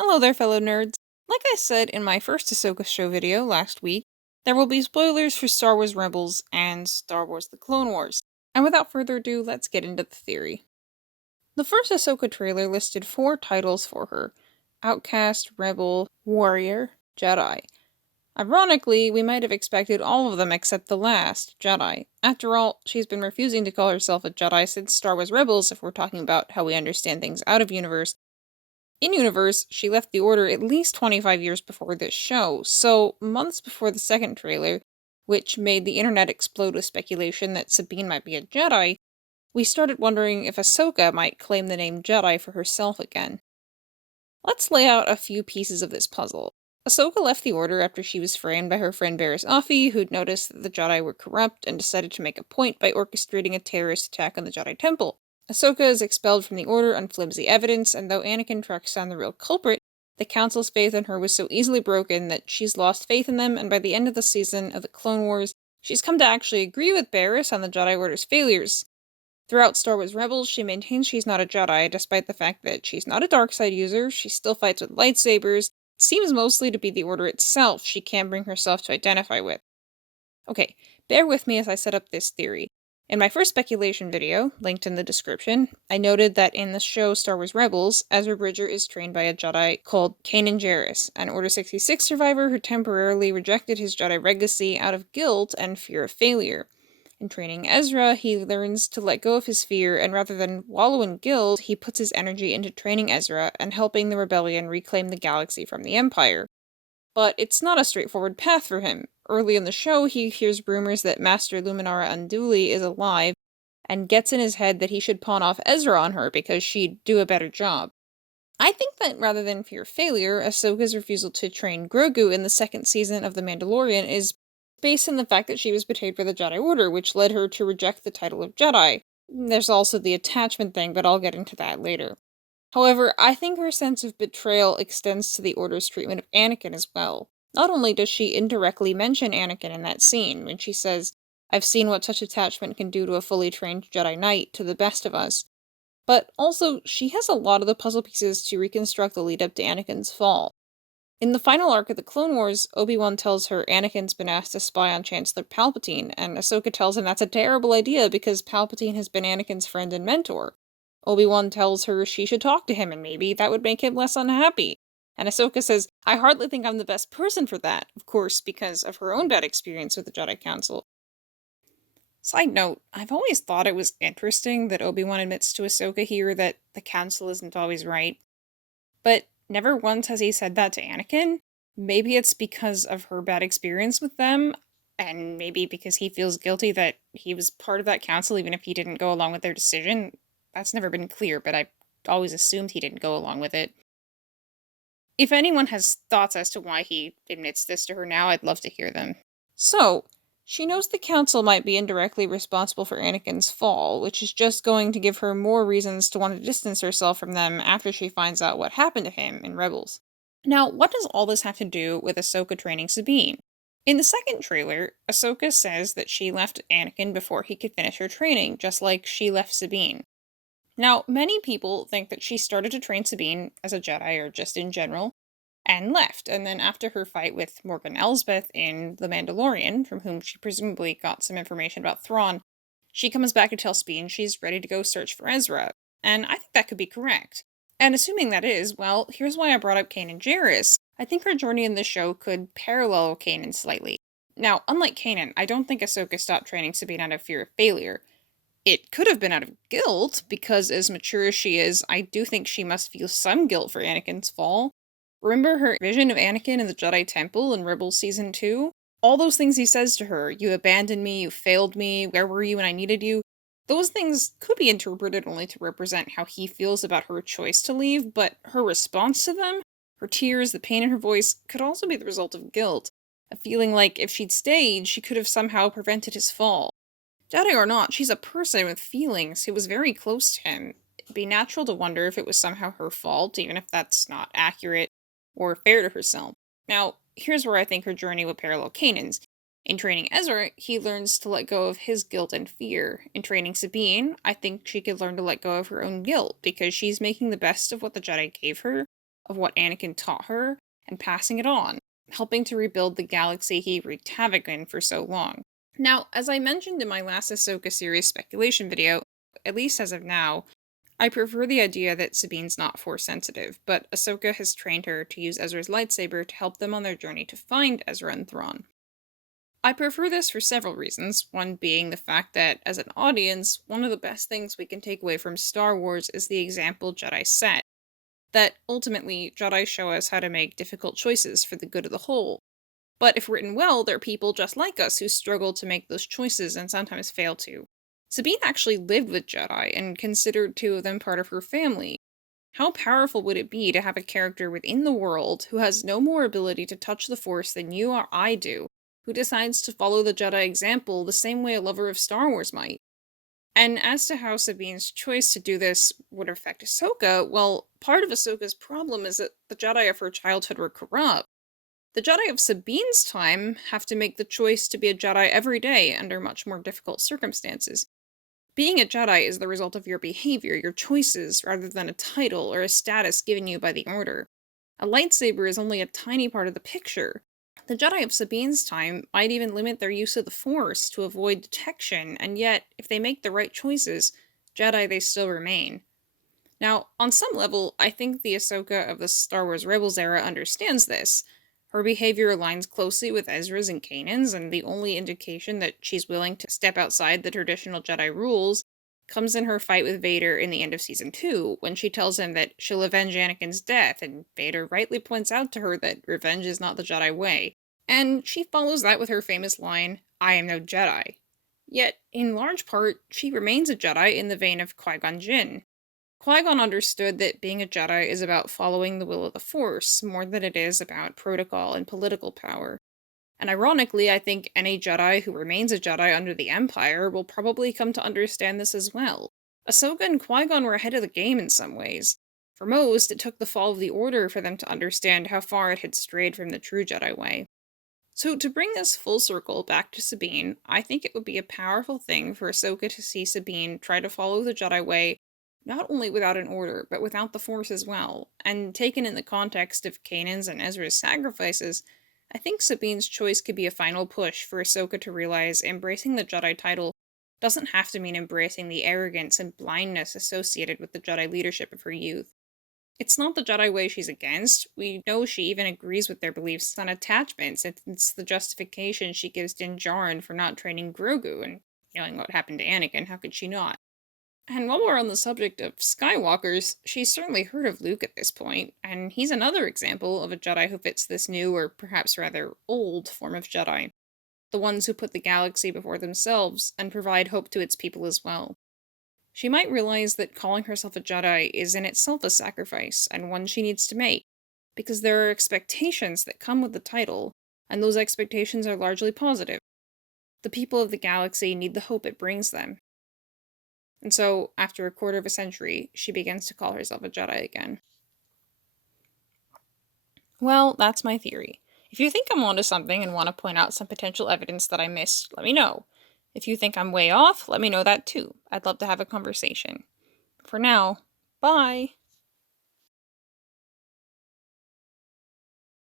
Hello there, fellow nerds. Like I said in my first Ahsoka show video last week, there will be spoilers for Star Wars Rebels and Star Wars The Clone Wars. And without further ado, let's get into the theory. The first Ahsoka trailer listed 4 titles for her: Outcast, Rebel, Warrior, Jedi. Ironically, we might have expected all of them except the last, Jedi. After all, she's been refusing to call herself a Jedi since Star Wars Rebels if we're talking about how we understand things out of universe. In-universe, she left the Order at least 25 years before this show, so months before the second trailer, which made the internet explode with speculation that Sabine might be a Jedi, we started wondering if Ahsoka might claim the name Jedi for herself again. Let's lay out a few pieces of this puzzle. Ahsoka left the Order after she was framed by her friend Barriss Offee, who'd noticed that the Jedi were corrupt and decided to make a point by orchestrating a terrorist attack on the Jedi Temple. Ahsoka is expelled from the Order on flimsy evidence, and though Anakin tracks down the real culprit, the Council's faith in her was so easily broken that she's lost faith in them, and by the end of the season of the Clone Wars, she's come to actually agree with Barriss on the Jedi Order's failures. Throughout Star Wars Rebels, she maintains she's not a Jedi, despite the fact that she's not a dark side user, she still fights with lightsabers. It seems mostly to be the Order itself she can't bring herself to identify with. Okay, bear with me as I set up this theory. In my first speculation video, linked in the description, I noted that in the show Star Wars Rebels, Ezra Bridger is trained by a Jedi called Kanan Jarrus, an Order 66 survivor who temporarily rejected his Jedi legacy out of guilt and fear of failure. In training Ezra, he learns to let go of his fear, and rather than wallow in guilt, he puts his energy into training Ezra and helping the rebellion reclaim the galaxy from the Empire. But it's not a straightforward path for him. Early in the show, he hears rumors that Master Luminara Unduli is alive, and gets in his head that he should pawn off Ezra on her because she'd do a better job. I think that rather than fear failure, Ahsoka's refusal to train Grogu in the second season of The Mandalorian is based on the fact that she was betrayed by the Jedi Order, which led her to reject the title of Jedi. There's also the attachment thing, but I'll get into that later. However, I think her sense of betrayal extends to the Order's treatment of Anakin as well. Not only does she indirectly mention Anakin in that scene, when she says, "I've seen what such attachment can do to a fully trained Jedi Knight, to the best of us," but also, she has a lot of the puzzle pieces to reconstruct the lead up to Anakin's fall. In the final arc of the Clone Wars, Obi-Wan tells her Anakin's been asked to spy on Chancellor Palpatine, and Ahsoka tells him that's a terrible idea because Palpatine has been Anakin's friend and mentor. Obi-Wan tells her she should talk to him and maybe that would make him less unhappy. And Ahsoka says, "I hardly think I'm the best person for that," of course because of her own bad experience with the Jedi Council. Side note, I've always thought it was interesting that Obi-Wan admits to Ahsoka here that the Council isn't always right. But never once has he said that to Anakin. Maybe it's because of her bad experience with them, and maybe because he feels guilty that he was part of that council even if he didn't go along with their decision. That's never been clear, but I always assumed he didn't go along with it. If anyone has thoughts as to why he admits this to her now, I'd love to hear them. So, she knows the council might be indirectly responsible for Anakin's fall, which is just going to give her more reasons to want to distance herself from them after she finds out what happened to him in Rebels. Now, what does all this have to do with Ahsoka training Sabine? In the second trailer, Ahsoka says that she left Anakin before he could finish her training, just like she left Sabine. Now, many people think that she started to train Sabine as a Jedi or just in general, and left, and then after her fight with Morgan Elsbeth in The Mandalorian, from whom she presumably got some information about Thrawn, she comes back to tell Sabine she's ready to go search for Ezra, and I think that could be correct. And assuming that is, well, here's why I brought up Kanan Jarrus. I think her journey in the show could parallel Kanan slightly. Now, unlike Kanan, I don't think Ahsoka stopped training Sabine out of fear of failure. It could have been out of guilt, because as mature as she is, I do think she must feel some guilt for Anakin's fall. Remember her vision of Anakin in the Jedi Temple in Rebels Season 2? All those things he says to her, "You abandoned me, you failed me, where were you when I needed you?" Those things could be interpreted only to represent how he feels about her choice to leave, but her response to them, her tears, the pain in her voice, could also be the result of guilt. A feeling like if she'd stayed, she could have somehow prevented his fall. Jedi or not, she's a person with feelings who was very close to him. It'd be natural to wonder if it was somehow her fault, even if that's not accurate or fair to herself. Now, here's where I think her journey would parallel Kanan's. In training Ezra, he learns to let go of his guilt and fear. In training Sabine, I think she could learn to let go of her own guilt, because she's making the best of what the Jedi gave her, of what Anakin taught her and passing it on, helping to rebuild the galaxy he wreaked havoc in for so long. Now, as I mentioned in my last Ahsoka series speculation video, at least as of now, I prefer the idea that Sabine's not Force sensitive, but Ahsoka has trained her to use Ezra's lightsaber to help them on their journey to find Ezra and Thrawn. I prefer this for several reasons, one being the fact that, as an audience, one of the best things we can take away from Star Wars is the example Jedi set. That ultimately, Jedi show us how to make difficult choices for the good of the whole. But if written well, they're people just like us who struggle to make those choices and sometimes fail to. Sabine actually lived with Jedi and considered two of them part of her family. How powerful would it be to have a character within the world who has no more ability to touch the Force than you or I do, who decides to follow the Jedi example the same way a lover of Star Wars might? And as to how Sabine's choice to do this would affect Ahsoka, well, part of Ahsoka's problem is that the Jedi of her childhood were corrupt. The Jedi of Sabine's time have to make the choice to be a Jedi every day under much more difficult circumstances. Being a Jedi is the result of your behavior, your choices, rather than a title or a status given you by the Order. A lightsaber is only a tiny part of the picture. The Jedi of Sabine's time might even limit their use of the Force to avoid detection, and yet, if they make the right choices, Jedi they still remain. Now, on some level, I think the Ahsoka of the Star Wars Rebels era understands this. Her behavior aligns closely with Ezra's and Kanan's, and the only indication that she's willing to step outside the traditional Jedi rules comes in her fight with Vader in the end of Season 2, when she tells him that she'll avenge Anakin's death, and Vader rightly points out to her that revenge is not the Jedi way. And she follows that with her famous line, "I am no Jedi." Yet, in large part, she remains a Jedi in the vein of Qui-Gon Jinn. Qui-Gon understood that being a Jedi is about following the will of the Force, more than it is about protocol and political power. And ironically, I think any Jedi who remains a Jedi under the Empire will probably come to understand this as well. Ahsoka and Qui-Gon were ahead of the game in some ways. For most, it took the fall of the Order for them to understand how far it had strayed from the true Jedi way. So, to bring this full circle back to Sabine, I think it would be a powerful thing for Ahsoka to see Sabine try to follow the Jedi way, not only without an order, but without the Force as well. And taken in the context of Kanan's and Ezra's sacrifices, I think Sabine's choice could be a final push for Ahsoka to realize embracing the Jedi title doesn't have to mean embracing the arrogance and blindness associated with the Jedi leadership of her youth. It's not the Jedi way she's against. We know she even agrees with their beliefs on attachments. It's the justification she gives Din Djarin for not training Grogu, and knowing what happened to Anakin, how could she not? And while we're on the subject of Skywalkers, she's certainly heard of Luke at this point, and he's another example of a Jedi who fits this new, or perhaps rather old, form of Jedi. The ones who put the galaxy before themselves and provide hope to its people as well. She might realize that calling herself a Jedi is in itself a sacrifice, and one she needs to make, because there are expectations that come with the title, and those expectations are largely positive. The people of the galaxy need the hope it brings them. And so, after a quarter of a century, she begins to call herself a Jedi again. Well, that's my theory. If you think I'm onto something and want to point out some potential evidence that I missed, let me know. If you think I'm way off, let me know that too. I'd love to have a conversation. For now, bye!